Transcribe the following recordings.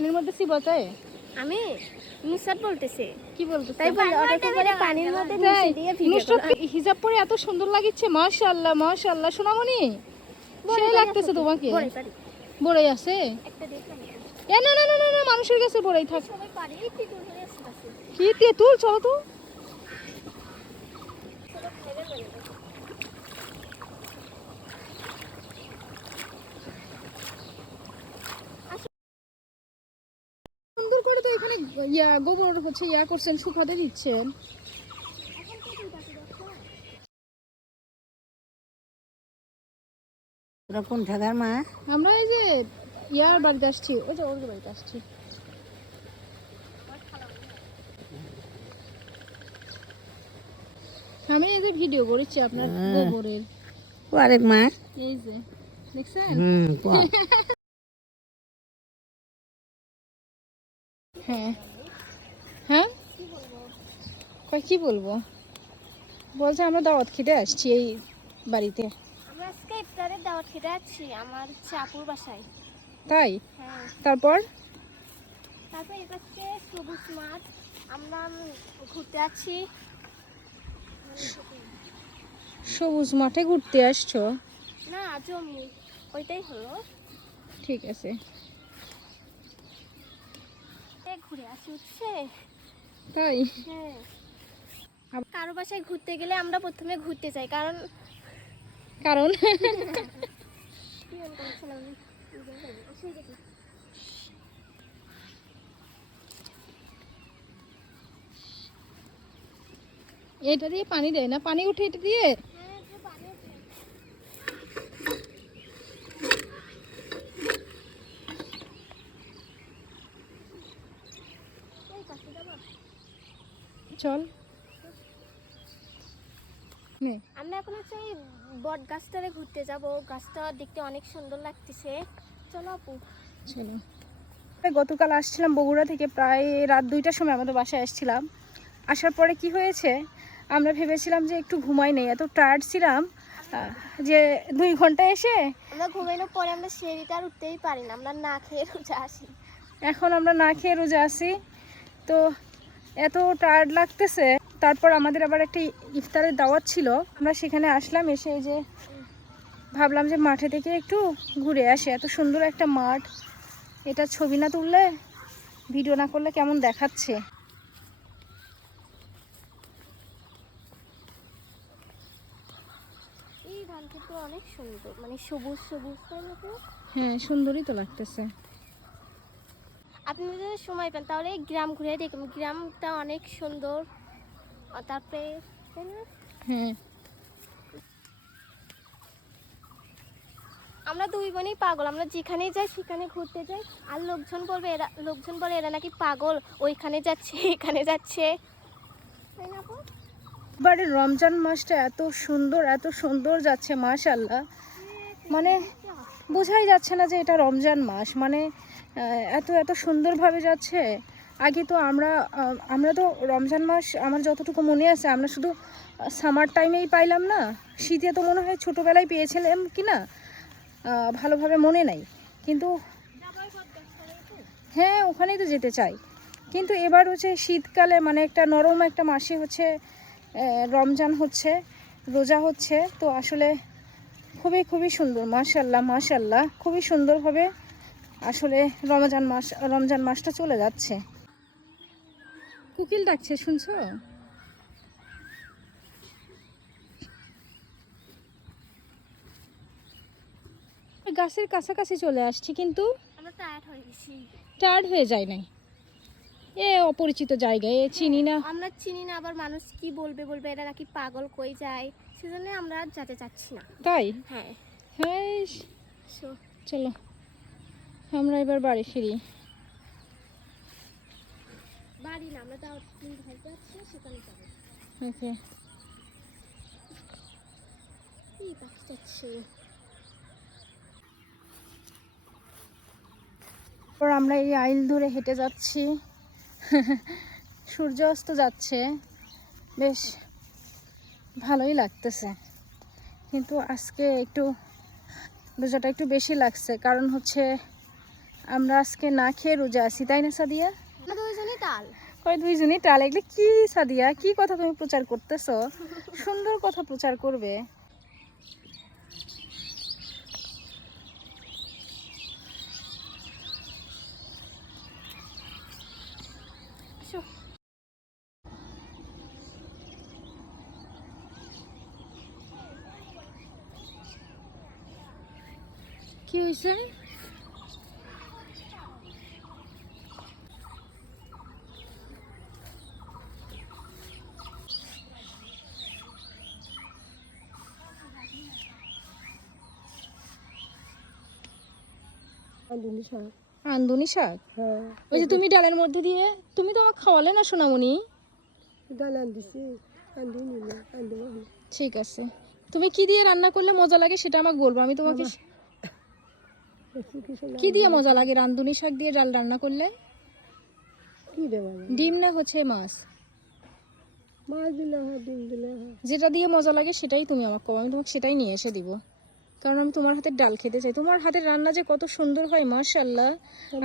পানির মধ্যে চিবাতে? আমি নুসরাত বলতেছি। কি বলতেছ? তাই বলে অটো করে পানির মধ্যে নিচে দিয়ে ভিডিও নুসরাত হিজাব পরে এত সুন্দর লাগছে, মাশাআল্লাহ মাশাআল্লাহ। সোনামণি সেই লাগতেছে তোমাকে। বড়ই আছে একটা দেখো। এ না না না না না, মানুষের কাছে বড়ই থাক। সবাই পারে একটু দূর হয়ে আসছে কাছে। কি তেঁতুল, চলো তো। সুন্দর করে তো এখানে গোবর হচ্ছে করছেন, শুকাতে দিচ্ছেন। ওরা কোন জায়গার মা? আমরা এই যে বাড়িতে আসছি, ওই যে ওর বাড়িতে আসছি। আমি এই যে ভিডিও করেছি আপনার গোবরের। ও আরেক মা, এই যে দেখছেন? হ্যাঁ হ্যাঁ, কই কি বলবো, বলছে আমরা দাওয়াত খেতে আসছি এই বাড়িতে। আমরা আজকে ইফতারের দাওয়াত খেতে আসছি আমার চাপুর বাসায়। তাই? হ্যাঁ। তারপর এটা হচ্ছে সবুজ মাঠ, আমরা ঘুরতে আছি। সবুজ মাঠে ঘুরতে আসছো? না, জমি ওইটাই হলো। ঠিক আছে, ঘুরে আসি উঠছে। তাই? হ্যাঁ, কারো বাসায় ঘুরতে গেলে আমরা প্রথমে ঘুরতে যাই, কারণ এটা দিয়ে পানি দেয় না? পানি উঠে এটা দিয়ে? চল। আমরা এখন হচ্ছে বট গাছটারে ঘুরতে যাব। গাছটা দেখতে অনেক সুন্দর লাগতেছে। চলো আপু, চলো। গতকাল আসছিলাম বগুড়া থেকে, প্রায় রাত 2টার সময় আমাদের বাসায় আসছিলাম। আসার পরে কি হয়েছে, আমরা ভেবেছিলাম যে একটু ঘুমাই নেই, এত টায়ার্ড ছিলাম যে 2 ঘন্টা এসে আমরা ঘুমানোর পরে আমরা সিঁড়িটা আর উঠতেই পারি না, আমরা না খেয়ে রোজা আসি। এখন আমরা না খেয়ে রোজা আসি, তো এত টায়ার্ড লাগতেছে। তারপর আমাদের আবার একটা ইফতারের দাওয়াত ছিল, আমরা সেখানে আসলাম। এসে যে ভাবলাম যে মাঠে থেকে একটু ঘুরে আসি, এত সুন্দর একটা মাঠ। এটা ছবি না তুললে, ভিডিও না করলে কেমন দেখাচ্ছে। এই ধান কিন্তু অনেক সুন্দর, মানে সবুজ সবুজ, তাই না? হ্যাঁ, সুন্দরই তো লাগতেছে। আপনি যদি সময় পান তাহলে গ্রাম ঘুরে দেখুন, গ্রামটা অনেক সুন্দর। তারপরে হ্যাঁ, আমরা 2 বোনই পাগল, আমরা যেখানে যাই সেখানে ঘুরতে যাই। আর লোকজন বলে এরা নাকি পাগল, ওইখানে যাচ্ছে এখানে যাচ্ছে, তাই না আপু? এবারে রমজান মাসটা এত সুন্দর যাচ্ছে মাশাআল্লাহ। মানে বোঝাই যাচ্ছে না যে এটা রমজান মাস, মানে এত সুন্দরভাবে যাচ্ছে। আগে তো আমরা তো রমজান মাস, আমার যতটুকু মনে আছে, আমরা শুধু সামার টাইমেই পাইলাম না, শীতে তো মনে হয় ছোটোবেলায় পেয়েছিলাম কি না, ভালোভাবে মনে নাই। কিন্তু হ্যাঁ, ওখানেই তো যেতে চাই। কিন্তু এবার হচ্ছে শীতকালে, মানে একটা নরম একটা মাসে হচ্ছে রমজান হচ্ছে, রোজা হচ্ছে। তো আসলে খুবই সুন্দর, মাশাআল্লাহ মাশাআল্লাহ, খুবই সুন্দরভাবে আসলে রমজান মাসটা চলে যাচ্ছে। কোকিল ডাকছে, শুনছো? গাছের কাছাকাছি চলে আসছি, কিন্তু আমরা টায়ার্ড হয়ে গেছি। টায়ার্ড হয়ে যায় নাই, অপরিচিত জায়গায়, চিনি না। আমরা চিনি না, আবার মানুষ কি বলবে এরা নাকি পাগল, কই যায়, সেজন্য আমরা যেতে চাচ্ছি না। তাই? হ্যাঁ হ্যাঁ, চলো আমরা এবার বাড়ি ফিরি। বাড়ি না, আমরা তাও ঘুরতে যাচ্ছি, সেখানে যাবো। ওকে। কি পাখি যাচ্ছে। আমরা এই আইল ধরে হেঁটে যাচ্ছি, সূর্য অস্ত যাচ্ছে, বেশ ভালোই লাগতেছে। কিন্তু আজকে একটু রোজাটা একটু বেশি লাগছে, কারণ হচ্ছে আমরা আজকে না খেয়ে রোজা আছি, তাই না সাদিয়া? আমরা দুইজনই টাল। কয় দুইজনই টাল? এগুলো কি সাদিয়া, কি কথা তুমি প্রচার করতেছো? সুন্দর কথা প্রচার করবে। আসো। কি হয়েছে? আন্দুনি শাক? হ্যাঁ, ওই যে তুমি ডালের মধ্যে দিয়ে, তুমি তো আমাকে খাওয়ালে না সোনামণি। ডাল আনদিছি, আনদি নিলে আনদি না। ঠিক আছে, তুমি কি দিয়ে রান্না করলে মজা লাগে সেটা আমাকে বলবো, আমি তোমাকে কি দিয়ে মজা লাগে রান্ধুনি শাক দিয়ে ডাল রান্না করলে? কি দেবো ডিম না হচ্ছে মাছ? মাছ দিলে হয়, ডিম দিলে হয়। যেটা দিয়ে মজা লাগে সেটাই তুমি আমাকে কও, আমি তোমাকে সেটাই নিয়ে এসে দিব। কারণ আমি তোমার হাতের ডাল খেতে চাই। তোমার হাতের রান্না যে কত সুন্দর হয় মাশাআল্লাহ।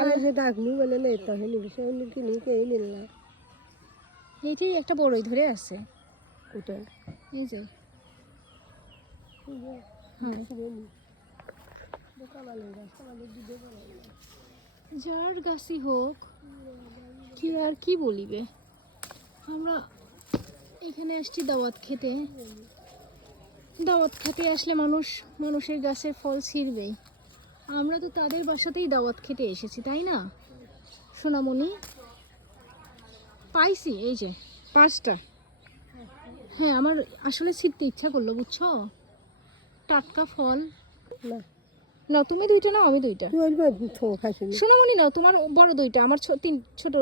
আমার যে ডাকনি বলে না এটা হয়নি, সে কিনি খেয়ে নিলাম। এইটাই একটা বড়ই ধরে আছে, কোথায়? এই যে। হ্যাঁ, যার গাছই হোক, কি আর কি বলিবে। আমরা এখানে আসছি দাওয়াত খেতে। দাওয়াত খেতে আসলে মানুষের গাছের ফল ছিঁড়বেই। আমরা তো তাদের বাসাতেই দাওয়াত খেতে এসেছি, তাই না সোনামণি? পাইছি এই যে 5টা। হ্যাঁ, আমার আসলে ছিঁড়তে ইচ্ছা করলো, বুঝছো? টাটকা ফল। না, না তুমি 2টা নাও, আমি 2টা। তুই ওই খাইছি না। সোনামণি নাও, তোমার বড় 2টা, আমার 3 ছোট।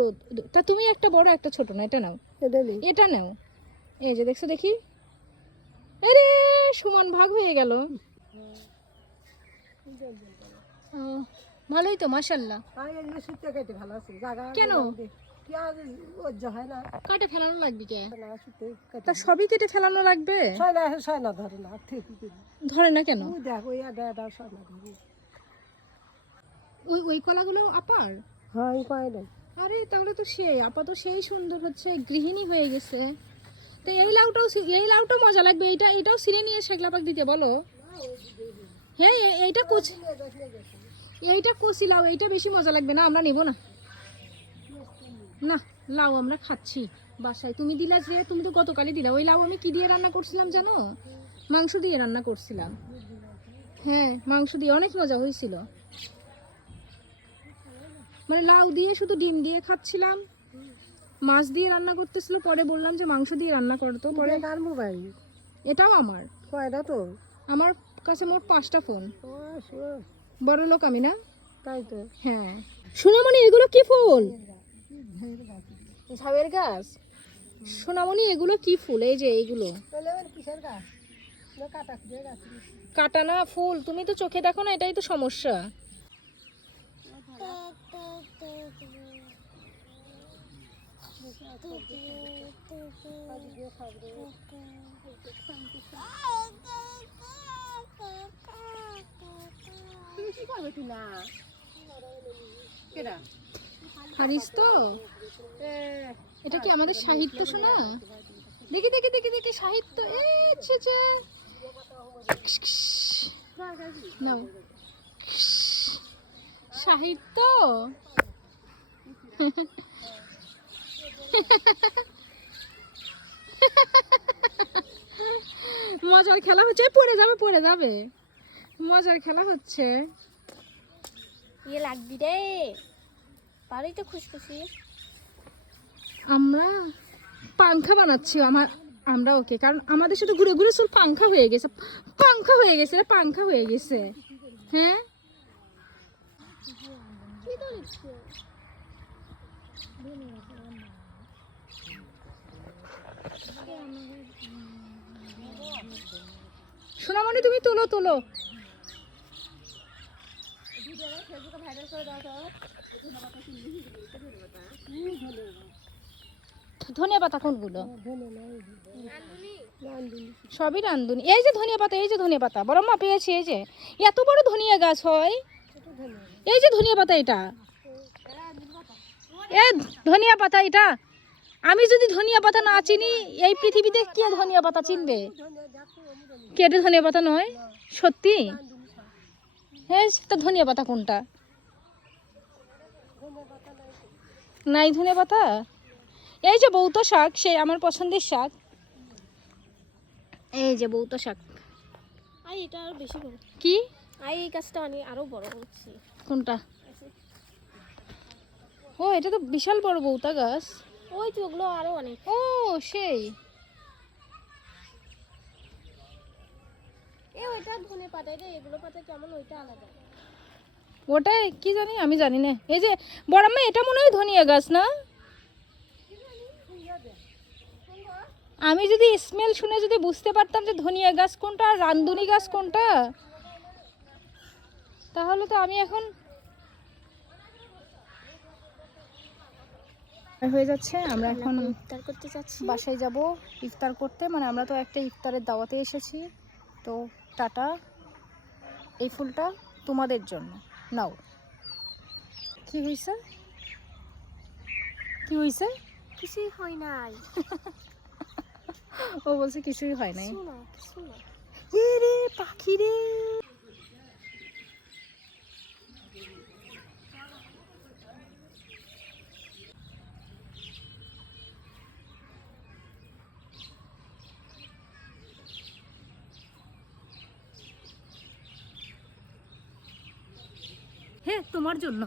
তা তুমি একটা বড় একটা ছোট না, এটা নাও। এটা নেই। এটা নাও। এই যে দেখছো, দেখি, আরে সমান ভাগ হয়ে গেল। ভালোই তো মাশাআল্লাহ। ভালো আছে জায়গা। কেন কি আর লজ্জা হয় না? কাটে ফেলানো লাগবে কে? না, শুতে তা সবই কেটে ফেলানো লাগবে? ছয় না ধরে না, ঠিক ধরে না কেন? তুই দেখ ওই আডা ছয় না ধরে। ওই কলাগুলো আপার? হ্যাঁ, এই পায় না। আরে তাহলে তো সেই আপা তো সেই সুন্দর হচ্ছে, গৃহিণী হয়ে গেছে। তো এই লাউটাও মজা লাগবে। এটাও সিরে নিয়ে শেখলা পাক দিতে বলো। হ্যাঁ, এইটা কচি লাউ, এইটা বেশি মজা লাগবে না, আমরা নেব না। না, লাউ আমরা খাচ্ছি বাসায়। তুমি দিলা যে, তুমি তো গতকালই দিলা। ওই লাউ আমি কি দিয়ে রান্না করছিলাম জানো? মাংস দিয়ে রান্না করছিলাম। হ্যাঁ, মাংস দিয়ে অনেক মজা হয়েছিল। মানে লাউ দিয়ে শুধু ডিম দিয়ে খাচ্ছিলাম, মাছ দিয়ে রান্না করতেছিল, পরে বললাম যে মাংস দিয়ে রান্না করতো। পরে কার মোবাইল? এটাও আমার। কয়টা তো? আমার কাছে মোট 5টা ফোন। ও বড় লোক আমি না? তাই তো। হ্যাঁ। সোনামণি, এগুলো কি ফুল? ঝাউয়ের গাছ? সোনামণি, এগুলো কি ফুল? এই যে এইগুলো কিসের গাছ? কাটা গাছ। কাটা না ফুল। তুমি তো চোখে দেখো না, এটাই তো সমস্যা। হারিস তো? এটা কি আমাদের সাহিত্য শোনা? দেখি দেখি দেখি দেখি, সাহিত্য। নাও সাহিত্য। মজার খেলা হচ্ছে, পড়ে যাবে। মজার খেলা হচ্ছে। ইয়ে লাগবি রে, পারি তো খুশখুশি। আমরা পাংখা বানাচ্ছি আমরা ওকে, কারণ আমাদের শুধু ঘুরে ঘুরে চুল পাংখা হয়ে গেছে রে, পাংখা হয়ে গেছে। হ্যাঁ, সোনামণি তুমি তোলো। ধনিয়া পাতা কোনগুলো? সবই রান্ধুনি। এই যে ধনিয়া পাতা, বড় মা পেয়েছি। এই যে এত বড় ধনিয়া গাছ হয়। এই যে ধনিয়া পাতা, এটা এ ধনিয়া পাতা, এটা আমি যদি ধনিয়া পাতা না চিনি এই পৃথিবীতে কে ধনিয়া পাতা চিনবে? কেটে ধনিয়া পাতা নয় সত্যি? হ্যাঁ, তা ধনিয়া পাতা কোনটা? নাই ধনিয়া পাতা। এই যে বৌত শাক, সেই আমার পছন্দের শাক, এই যে বৌত শাক। আর এটা আরো বেশি বড়। কি? আর এই গাছটা অনেক আরো বড় হচ্ছে। কোনটা? ও, এটা তো বিশাল বড় বৌতা গাছ। ওই যে ওগুলো আরো অনেক। ও সেই। ওইটা ধনে পাতা রে, এগুলো পাতা কেমন, ওইটা আলাদা। ওটাই কি জানি, আমি জানি না। এই যে বড়াম্মা, এটা মনে হয় ধনিয়া গাছ না? আমি যদি স্মেল শুনে যদি বুঝতে পারতাম যে ধনিয়া গাছ কোনটা আর রান্ধুনি গাছ কোনটা, তাহলে তো আমি এখন হয়ে যাচ্ছে। আমরা এখন ইফতার করতে যাচ্ছি। বাসায় যাব ইফতার করতে, মানে আমরা তো একটা ইফতারের দাওয়াতে এসেছি। তো টাটা, এই ফুলটা তোমাদের জন্য নাও। কি হয়েছে? কি হয়েছে? কিছুই হয় নাই। ও বলছে কিছুই হয় নাই। কিছু না, কিছু না। এ রে পাখি রে। হ্যাঁ, তোমার জন্য।